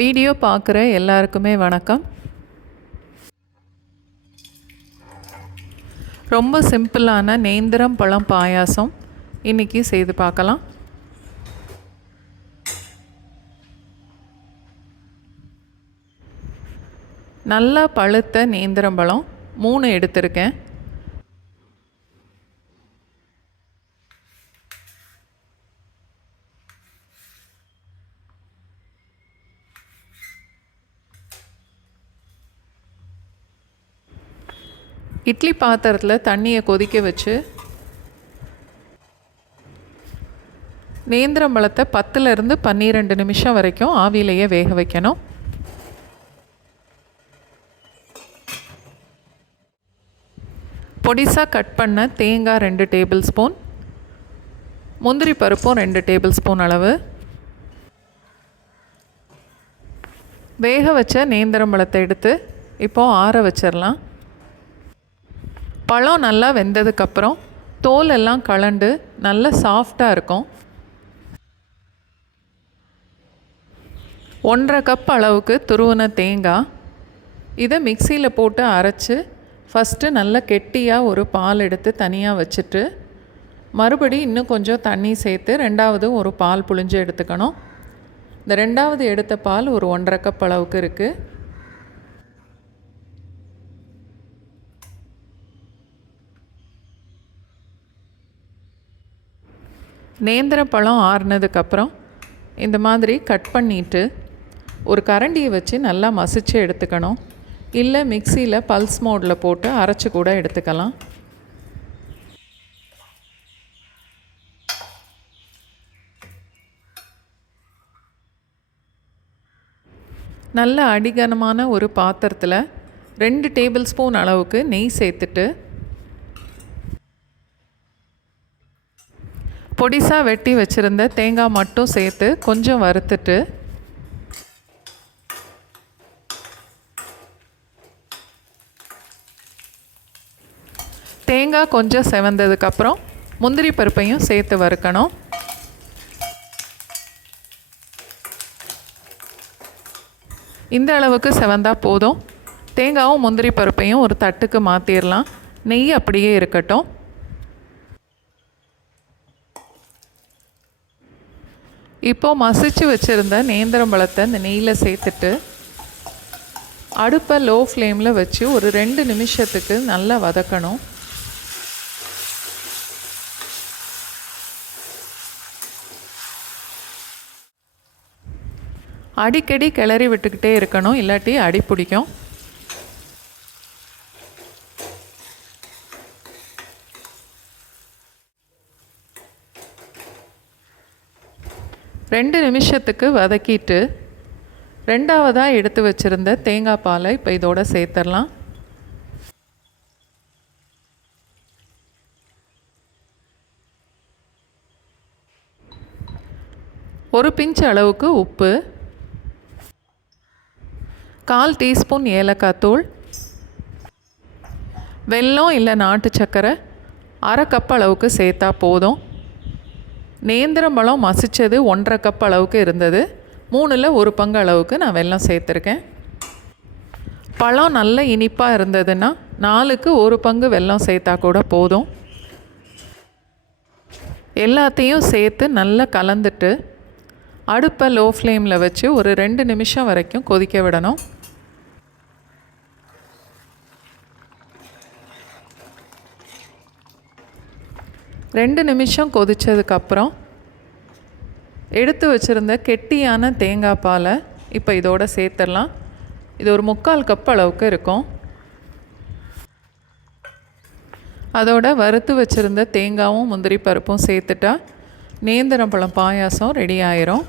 Video பார்க்குற எல்லாருக்குமே வணக்கம். ரொம்ப சிம்பிளான நேந்திரம் பழம் பாயாசம் இன்றைக்கி செய்து பார்க்கலாம். நல்லா பழுத்த நேந்திரம் பழம் 3 எடுத்திருக்கேன். இட்லி பாத்திரத்தில் தண்ணியை கொதிக்க வச்சு நேந்திரம் பழத்தை 10லேருந்து 12 நிமிஷம் வரைக்கும் ஆவியிலேயே வேக வைக்கணும். பொடிசாக கட் பண்ண தேங்காய் 2 டேபிள் ஸ்பூன், முந்திரி பருப்பும் 2 டேபிள் ஸ்பூன் அளவு, வேக வச்ச நேந்திரம் பழத்தை எடுத்து இப்போது ஆற வச்சிடலாம். பழம் நல்லா வெந்ததுக்கப்புறம் தோல் எல்லாம் கலண்டு நல்லா சாஃப்டாக இருக்கும். 1/2 கப் அளவுக்கு துருவின தேங்காய், இதை மிக்சியில் போட்டு அரைச்சி ஃபஸ்ட்டு நல்லா கெட்டியாக ஒரு பால் எடுத்து தனியாக வச்சுட்டு மறுபடி இன்னும் கொஞ்சம் தண்ணி சேர்த்து 2வது ஒரு பால் புழிஞ்சு எடுத்துக்கணும். இந்த 2வது எடுத்த பால் ஒரு 1/2 கப் அளவுக்கு இருக்குது. நேந்திர பழம் ஆறுனதுக்கப்புறம் இந்த மாதிரி கட் பண்ணிவிட்டு ஒரு கரண்டியை வச்சு நல்லா மசிச்சு எடுத்துக்கணும். இல்லை மிக்சியில் பல்ஸ் மோடில் போட்டு அரைச்சி கூட எடுத்துக்கலாம். நல்ல அடிகனமான ஒரு பாத்திரத்தில் 2 டேபிள் ஸ்பூன் அளவுக்கு நெய் சேர்த்துட்டு பொடிசாக வெட்டி வச்சுருந்த தேங்காய் மட்டும் சேர்த்து கொஞ்சம் வறுத்துட்டு தேங்காய் கொஞ்சம் செவந்ததுக்கப்புறம் முந்திரி பருப்பையும் சேர்த்து வறுக்கணும். இந்த அளவுக்கு செவந்தால் போதும். தேங்காயும் முந்திரி பருப்பையும் ஒரு தட்டுக்கு மாற்றிடலாம். நெய் அப்படியே இருக்கட்டும். இப்போது மசிச்சு வச்சுருந்த நேந்திரம் பழத்தை இந்த நெய்யில் சேர்த்துட்டு அடுப்பை லோ ஃப்ளேமில் வச்சு ஒரு 2 நிமிஷத்துக்கு நல்லா வதக்கணும். அடிக்கடி கிளறி விட்டுக்கிட்டே இருக்கணும், இல்லாட்டி அடி பிடிக்கும். ரெண்டு நிமிஷத்துக்கு வதக்கிட்டு 2வதாக எடுத்து வச்சுருந்த தேங்காய் பாலை இப்போ இதோட சேர்த்துடலாம். ஒரு பிஞ்ச் அளவுக்கு உப்பு, 1/4 டீஸ்பூன் ஏலக்காய் தூள், வெல்லம் இல்லை நாட்டு சர்க்கரை 1/2 கப் அளவுக்கு சேர்த்தா போதும். நேந்திரம் பழம் மசித்தது 1/2 கப் அளவுக்கு இருந்தது. 3ல் 1 பங்கு அளவுக்கு நான் வெல்லம் சேர்த்துருக்கேன். பழம் நல்ல இனிப்பாக இருந்ததுன்னா 4க்கு 1 பங்கு வெல்லம் சேர்த்தா கூட போதும். எல்லாத்தையும் சேர்த்து நல்லா கலந்துட்டு அடுப்பை லோ ஃப்ளேமில் வச்சு ஒரு 2 நிமிஷம் வரைக்கும் கொதிக்க விடணும். ரெண்டு நிமிஷம் கொதித்ததுக்கப்புறம் எடுத்து வச்சுருந்த கெட்டியான தேங்காய் பாலை இப்போ இதோட சேர்த்துடலாம். இது ஒரு 3/4 கப் அளவுக்கு இருக்கும். அதோட வறுத்து வச்சுருந்த தேங்காயும் முந்திரி பருப்பும் சேர்த்துட்டா நேந்திரம் பழம் பாயாசம் ரெடி ஆயிரும்.